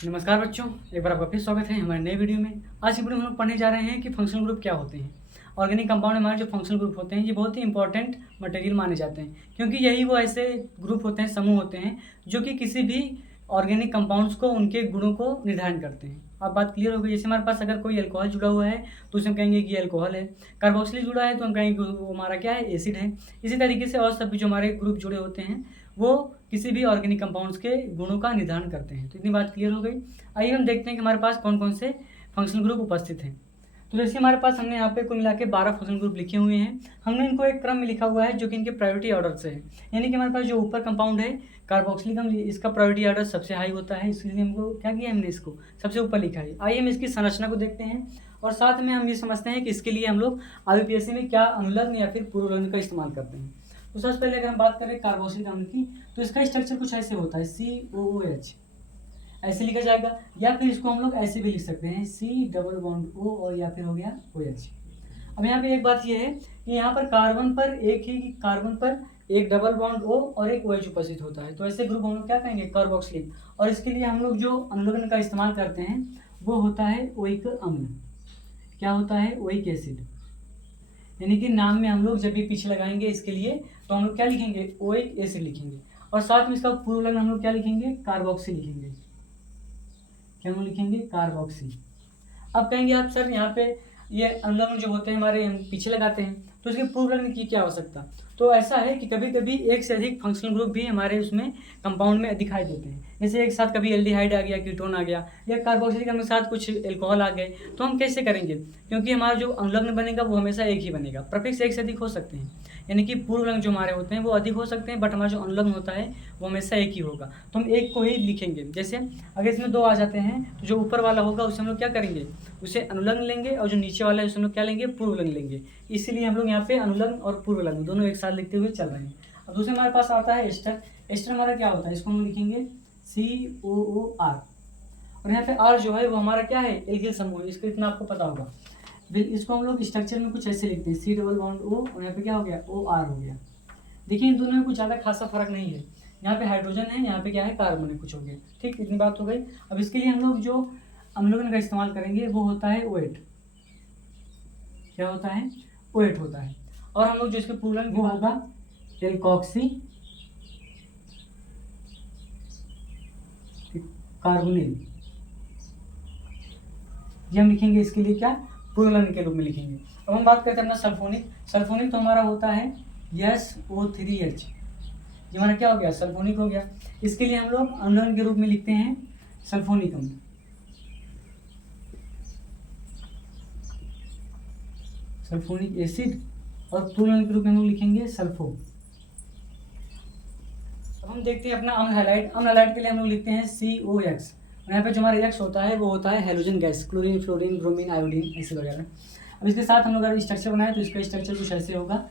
नमस्कार बच्चों, एक बार आपका फिर स्वागत है हमारे नए वीडियो में। आज की वीडियो में हम लोग पढ़ने जा रहे हैं कि फंक्शनल ग्रुप क्या होते हैं। ऑर्गेनिक कंपाउंड हमारे जो फंक्शनल ग्रुप होते हैं ये बहुत ही इंपॉर्टेंट मटेरियल माने जाते हैं, क्योंकि यही वो ऐसे ग्रुप होते हैं, समूह होते हैं जो कि किसी भी ऑर्गेनिक कंपाउंड्स को, उनके गुणों को निर्धारण करते हैं। अब बात क्लियर हो गई। जैसे हमारे पास अगर कोई अल्कोहल जुड़ा हुआ है तो उसे हम कहेंगे कि अल्कोहल है। कार्बोक्सिलिक जुड़ा है तो हम कहेंगे कि वो हमारा क्या है, एसिड है। इसी तरीके से और सभी जो हमारे ग्रुप जुड़े होते हैं वो किसी भी ऑर्गेनिक कंपाउंड्स के गुणों का निर्धारण करते हैं। तो इतनी बात क्लियर हो गई। आइए हम देखते हैं कि हमारे पास कौन कौन से फंक्शनल ग्रुप उपस्थित हैं। तो जैसे हमारे पास हमने यहाँ पे कुल मिला के 12 फंक्शनल ग्रुप लिखे हुए हैं। हमने इनको एक क्रम में लिखा हुआ है जो कि इनके प्रायोरिटी ऑर्डर से है। यानी कि हमारे पास जो ऊपर कंपाउंड है कार्बोक्सिलिक अम्ल, इसका प्रायोरिटी ऑर्डर सबसे हाई होता है, इसलिए हमको क्या किया, हमने इसको सबसे ऊपर लिखा है। आइए हम इसकी संरचना को देखते हैं और साथ में हम ये समझते हैं कि इसके लिए हम लोग आईयूपीएससी में क्या अनुलग्न या फिर पूर्वलग्न का इस्तेमाल करते हैं। तो सबसे पहले अगर हम बात करें कार्बोक्सिलिक अम्ल की, तो इसका स्ट्रक्चर कुछ ऐसे होता है, COOH ऐसे लिखा जाएगा, या फिर इसको हम लोग ऐसे भी लिख सकते हैं C⋅O और या फिर हो गया OH। अब यहाँ पे एक बात ये है कि यहाँ पर कार्बन पर एक डबल बॉन्ड O और एक OH उपस्थित होता है, तो ऐसे ग्रुप हम लोग क्या कहेंगे, कार्बोक्सिलिक। और इसके लिए हम लोग जो अनुलग्न का इस्तेमाल करते हैं वो होता है ओइक अम्ल। क्या होता है, ओइक एसिड। यानी कि नाम में हम लोग जब भी पीछे लगाएंगे इसके लिए तो हम लोग क्या लिखेंगे, ओइक एसिड लिखेंगे। और साथ में इसका पूर्वलग्न हम लोग क्या लिखेंगे, कार्बोक्सी लिखेंगे। क्या हम लिखेंगे, कार्बोक्सी। अब कहेंगे आप सर यहाँ पे ये अनुलग्न जो होते हैं हमारे, हम पीछे लगाते हैं, तो इसके पूर्वलग्न की क्या आवश्यकता। तो ऐसा है कि कभी कभी एक से अधिक फंक्शनल ग्रुप भी हमारे उसमें कंपाउंड में दिखाई देते हैं। जैसे एक साथ कभी एल्डिहाइड आ गया, कीटोन आ गया, या कार्बोक्सिलिक अम्ल के साथ कुछ एल्कोहल आ गए, तो हम कैसे करेंगे, क्योंकि हमारा जो अनुलग्न बनेगा वो हमेशा एक ही बनेगा। प्रीफिक्स एक से अधिक हो सकते हैं, यानी कि पूर्वलग्न जो हमारे होते हैं वो अधिक हो सकते हैं, बट हमारा जो अनुलग्न होता है वो हमेशा एक ही होगा। तो हम एक को ही लिखेंगे। जैसे अगर इसमें दो आ जाते हैं तो जो ऊपर वाला होगा उसे हम लोग क्या करेंगे, उसे अनुलग्न लेंगे, और जो नीचे वाला है उसे हम लोग क्या लेंगे, पूर्वलग्न लेंगे। इसीलिए हम लोग यहाँ पे अनुलग्न और पूर्वलग्न दोनों एक साथ लिखते हुए चल रहे हैं। अब दूसरे हमारे पास आता है एस्टर। एस्टर हमारा क्या होता है, इसको हम लिखेंगे COOR। और यहाँ पे R जो है वो हमारा क्या है, एल्किल समूह है, इसको इतना आपको पता होगा। फिर इसको हम लोग स्ट्रक्चर में कुछ ऐसे लिखते हैं C⋅O और यहाँ पे क्या हो गया, OR हो गया। देखिए इन दोनों में कुछ ज़्यादा खासा फर्क नहीं है। यहाँ पे हाइड्रोजन है, यहाँ पे क्या है, कार्बन है, कुछ हो गया। ठीक, इतनी बात हो गई। अब इसके लिए हम लोग जो अम्लग्न का इस्तेमाल करेंगे वो होता है OH। क्या होता है, OH होता है। और हम लोग जो इसके पूर्वलग्न वो होगा एल्कोक्सी कार्बोनिल। ये हम लिखेंगे इसके लिए क्या, पूर्वलग्न के रूप में लिखेंगे। अब हम बात करते हैं अपना सल्फोनिक। सल्फोनिक तो हमारा होता है SO3H। ये हमारा क्या हो गया, सल्फोनिक हो गया। इसके लिए हम लोग अनुलग्न के रूप में लिखते हैं सल्फोनिक अम्ल, सल्फोनिक एसिड। और पूर्वलग्न के रूप में हम लोग लिखेंगे सल्फो। अब हम देखते हैं अपना अम्ल हैलाइड। अम्ल हैलाइड के लिए हम लोग लिखते हैं COX। और यहाँ पे जो हमारा एक्स होता है वो होता है halogen gas, chlorine, fluorine, bromine, iodine, ऐसे वगैरह। अब इसके साथ हम लोग अगर स्ट्रक्चर बनाए तो इसका स्ट्रक्चर कुछ ऐसे होगा,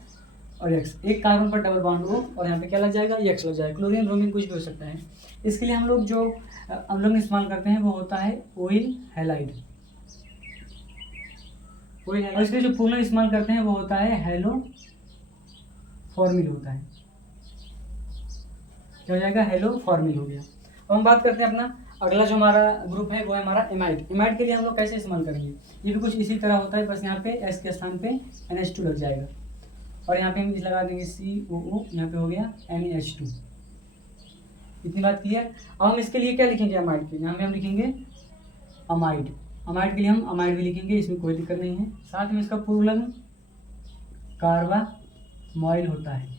और एक्स, एक कार्बन पर डबल बॉन्ड O और यहाँ पे क्या लग जाएगा, एक्स लग जाएगा। क्लोरीन, ब्रोमीन कुछ भी हो सकता है। इसके लिए हम लोग जो अम्लग्न इस्तेमाल करते हैं वो होता है ऑयल हैलाइड। और इसके जो पूर्वलग्न इस्तेमाल करते हैं वो होता है हेलो फॉर्मिल होता है। क्या हो जाएगा, हेलो फॉर्मिल हो गया। अब हम बात करते हैं अपना अगला जो हमारा ग्रुप है वो है हमारा एमाइड। एमाइड के लिए हम लोग कैसे इस्तेमाल करेंगे, ये भी कुछ इसी तरह होता है, बस यहाँ पे S के स्थान पे NH2 लग जाएगा। और यहाँ पे हम इस लगा देंगे COO, यहाँ पे हो गया NH2। इतनी बात क्लियर। अब हम इसके लिए क्या लिखेंगे, अमाइड के यहाँ पे हम लिखेंगे अमाइड। अमाइड के लिए हम अमाइड भी लिखेंगे, इसमें कोई दिक्कत नहीं है। साथ में इसका पूर्वलग्न कार्बामॉइल होता है।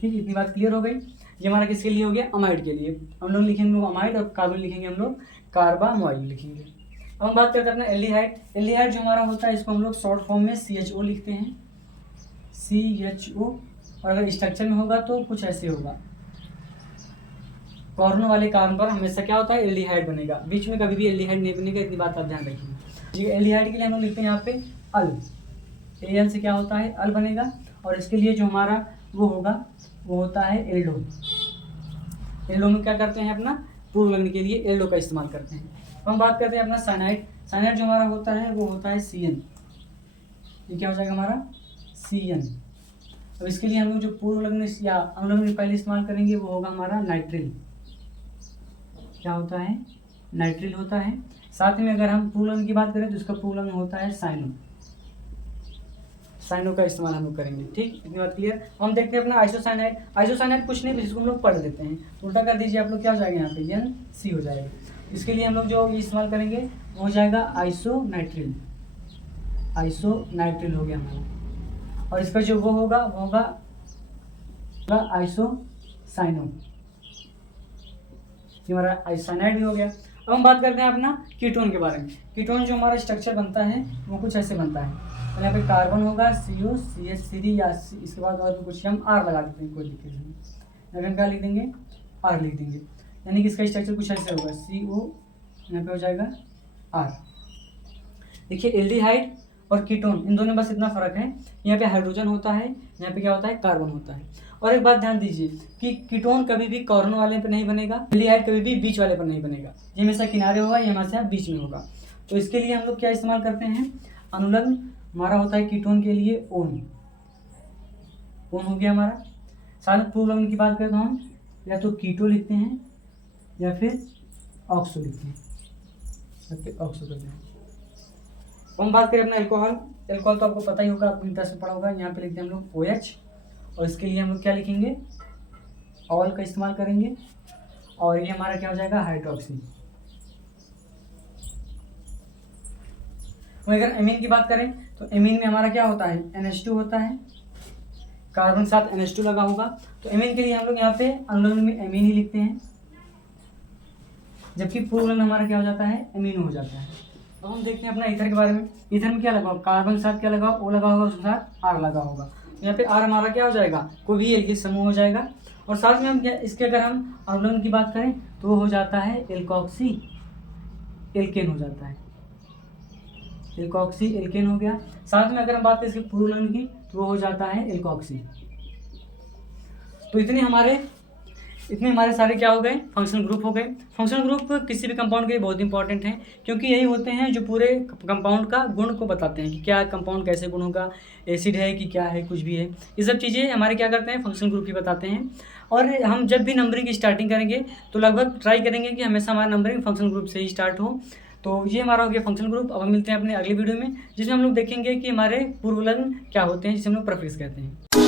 ठीक, इतनी बात क्लियर हो गई। ये हमारा किसके लिए हो गया, अमाइड के लिए। हम लोग लिखेंगे अमाइड और कार्बन लिखेंगे हम लोग कार्बामॉइल लिखेंगे। अब हम बात करते हैं अपना एल्डिहाइड। एल्डिहाइड जो हमारा होता है इसको हम लोग शॉर्ट फॉर्म में CHO लिखते हैं, CHO। और अगर स्ट्रक्चर में होगा तो कुछ ऐसे होगा, कॉर्नर वाले कार्बन पर हमेशा क्या होता है, एल्डिहाइड बनेगा, बीच में कभी भी एल्डिहाइड नहीं बनेगा, इतनी बात आप ध्यान रखिए। एल्डिहाइड के लिए हम लोग लिखते हैं यहाँ पे अल, AL से क्या होता है, अल बनेगा। और इसके लिए जो हमारा वो होगा वो होता है एल्डो। एल्डो में क्या करते हैं, अपना पूर्वलग्न के लिए एल्डो का इस्तेमाल करते हैं। अब हम बात करते हैं अपना साइनाइड। साइनाइड जो हमारा होता है वो होता है CN। ये क्या हो जाएगा हमारा, CN। अब इसके लिए हम लोग जो पूर्वलग्न या अनुलग्न पहले इस्तेमाल करेंगे वो होगा हमारा नाइट्रिल। क्या होता है, नाइट्रिल होता है। साथ में अगर हम पूर्ण की बात करें तो इसका पूर्ण होता है साइनो। साइनो का इस्तेमाल हम लोग करेंगे। ठीक, इतनी बात क्लियर। हम देखते हैं अपना आइसोसाइनाइड। आइसोसाइनाइड कुछ नहीं, जिसको हम लोग पढ़ लेते हैं, उल्टा कर दीजिए आप लोग, क्या हो जाएगा यहाँ पे NC हो जाएगा। इसके लिए हम लोग जो इस्तेमाल करेंगे वो हो जाएगा आइसोनाइट्रिल। आइसोनाइट्रिल हो गया हमारा, और इसका जो वो होगा आइसोसाइनो। ये हमारा आइसोसाइनाइड भी हो गया। अब हम बात करते हैं अपना कीटोन के बारे में। कीटोन जो हमारा स्ट्रक्चर बनता है वो कुछ ऐसे बनता है। तो यहाँ पे कार्बन होगा COCH3 या इसके बाद और भी कुछ हम R लगा देते हैं, कोई दिक्कत नहीं। अगर हम क्या लिख देंगे, R लिख देंगे, यानी कि इसका स्ट्रक्चर कुछ ऐसे होगा, CO यहाँ पे हो जाएगा R। देखिए एल्डिहाइड और कीटोन, इन दोनों में बस इतना फर्क है, यहाँ पे हाइड्रोजन होता है, यहाँ पे क्या होता है, कार्बन होता है। और एक बात ध्यान दीजिए कि कीटोन कभी भी कॉर्नर वाले पे नहीं बनेगा, एल्डिहाइड कभी भी बीच वाले पर नहीं बनेगा, ये हमेशा किनारे होगा, ये हमेशा बीच में होगा। तो इसके लिए हम लोग क्या इस्तेमाल करते हैं, अनुलग्न हमारा होता है कीटोन के लिए ओन हो गया हमारा। साथ में पूर्वलग्न की बात करें तो हम या तो कीटो लिखते हैं या फिर ऑक्सो लिखते हैं, या फिर ऑक्सो करते हैं। हम बात करें अपना एल्कोहल तो आपको पता ही होगा, आपको इंटर से पढ़ा होगा। यहाँ पे लिखते हैं हम लोग OH, और इसके लिए हम लोग क्या लिखेंगे, ऑल का इस्तेमाल करेंगे, और ये हमारा क्या हो जाएगा, हाइड्रोक्सी। अगर एमीन की बात करें तो एमीन में हमारा क्या होता है, NH2 होता है, कार्बन साथ NH2 लगा होगा। तो एमीन के लिए हम लोग यहाँ पे अनुलग्न में एमीन ही लिखते हैं, जबकि पूर्वलग्न हमारा क्या हो जाता है, एमीनो हो जाता है। अब हम देखते हैं अपना ईथर के बारे में। ईथर में क्या लगा होगा, कार्बन साथ क्या लगा, O लगा होगा, उसके साथ R लगा होगा। यहाँ पे R हमारा क्या हो जाएगा, कोई भी एल्किल समूह हो जाएगा। और साथ में हम क्या, इसके अगर हम अनुलग्न की बात करें तो वो हो जाता है एल्कोक्सी एल्केन हो जाता है, एल्कोक्सी एल्केन हो गया। साथ में अगर हम बात करें इसके पूर्वलग्न की तो वो हो जाता है एल्कोक्सी। तो इतने हमारे सारे क्या हो गए, फंक्शनल ग्रुप हो गए। फंक्शनल ग्रुप किसी भी कंपाउंड के लिए बहुत इंपॉर्टेंट हैं, क्योंकि यही होते हैं जो पूरे कंपाउंड का गुण को बताते हैं कि क्या कंपाउंड कैसे गुण होगा, एसिड है कि क्या है, कुछ भी है, ये सब चीज़ें हमारे क्या करते हैं, फंक्शनल ग्रुप ही बताते हैं। और हम जब भी नंबरिंग की स्टार्टिंग करेंगे तो लगभग ट्राई करेंगे कि हमेशा हमारा नंबरिंग फंक्शनल ग्रुप से ही स्टार्ट हो। तो ये हमारा हो गया फंक्शनल ग्रुप। अब हम मिलते हैं अपने अगली वीडियो में, जिसमें हम लोग देखेंगे कि हमारे पूर्वलग्न क्या होते हैं, जिसे हम लोग प्रेफिक्स कहते हैं।